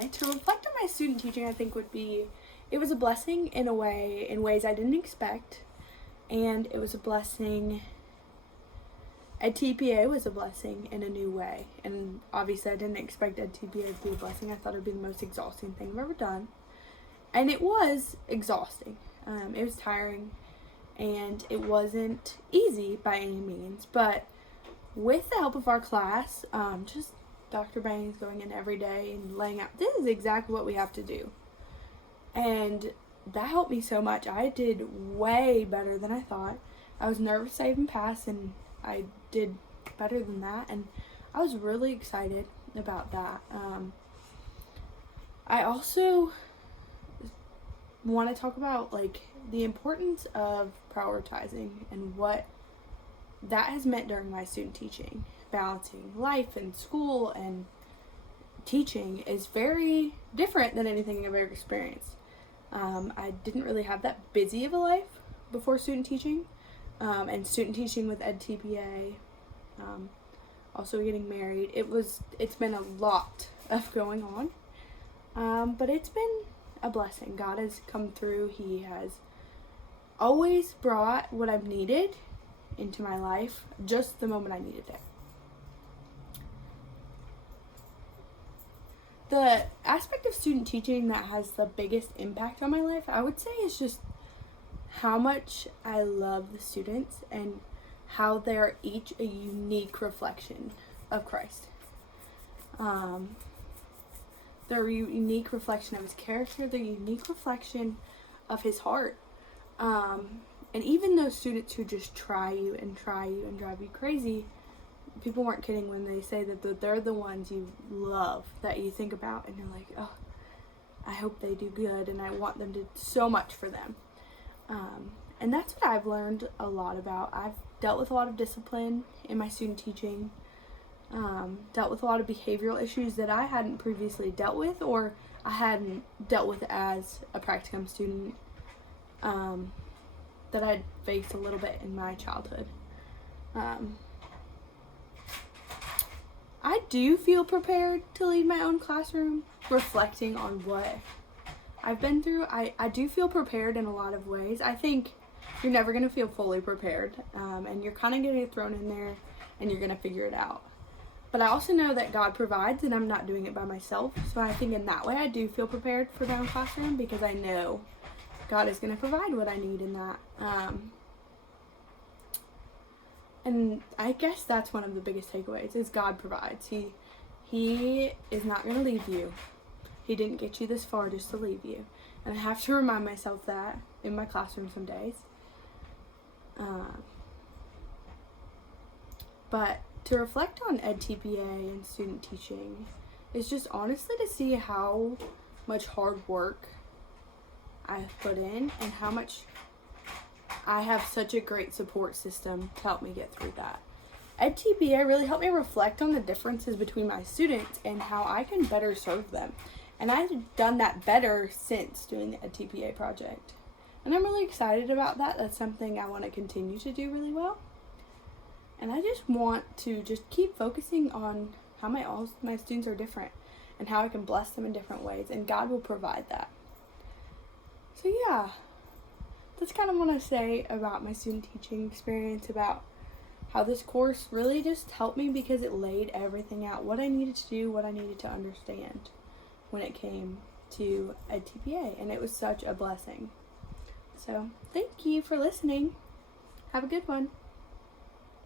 Okay, to reflect on my student teaching, I think would be, it was a blessing in ways I didn't expect, and it was a blessing. Ed TPA was a blessing in a new way, and obviously I didn't expect Ed TPA to be a blessing. I thought it would be the most exhausting thing I've ever done, and it was exhausting. It was tiring, and it wasn't easy by any means, but with the help of our class, just Dr. Bangs going in every day and laying out, this is exactly what we have to do. And that helped me so much. I did way better than I thought. I was nervous to even pass, and I did better than that. And I was really excited about that. I also want to talk about the importance of prioritizing and what that has meant during my student teaching. Balancing life and school and teaching is very different than anything I've ever experienced. I didn't really have that busy of a life before student teaching, and student teaching with Ed TPA, also getting married. It's been a lot of going on, but it's been a blessing. God has come through. He has always brought what I've needed into my life just the moment I needed it. The aspect of student teaching that has the biggest impact on my life, I would say, is just how much I love the students and how they're each a unique reflection of Christ. They're a unique reflection of his character, they're a unique reflection of his heart. And even those students who just try you and drive you crazy, people weren't kidding when they say that they're the ones you love, that you think about, and you're like, oh, I hope they do good, and I want them to so much for them. And that's what I've learned a lot about. I've dealt with a lot of discipline in my student teaching, dealt with a lot of behavioral issues that I hadn't previously dealt with, or I hadn't dealt with as a practicum student, that I'd faced a little bit in my childhood. I do feel prepared to lead my own classroom, reflecting on what I've been through. I do feel prepared in a lot of ways. I think you're never going to feel fully prepared, and you're kind of going to get thrown in there, and you're going to figure it out. But I also know that God provides, and I'm not doing it by myself. So I think in that way I do feel prepared for my own classroom, because I know God is going to provide what I need in that. And I guess that's one of the biggest takeaways, is God provides. He is not going to leave you. He didn't get you this far just to leave you. And I have to remind myself that in my classroom some days. But to reflect on Ed TPA and student teaching is just honestly to see how much hard work I've put in, and how much I have such a great support system to help me get through that. Ed TPA really helped me reflect on the differences between my students and how I can better serve them. And I've done that better since doing the Ed TPA project. And I'm really excited about that. That's something I want to continue to do really well. And I just want to just keep focusing on how my students are different and how I can bless them in different ways. And God will provide that. So yeah, that's kind of what I say about my student teaching experience, about how this course really just helped me because it laid everything out, what I needed to do, what I needed to understand when it came to Ed TPA, and it was such a blessing. So thank you for listening. Have a good one.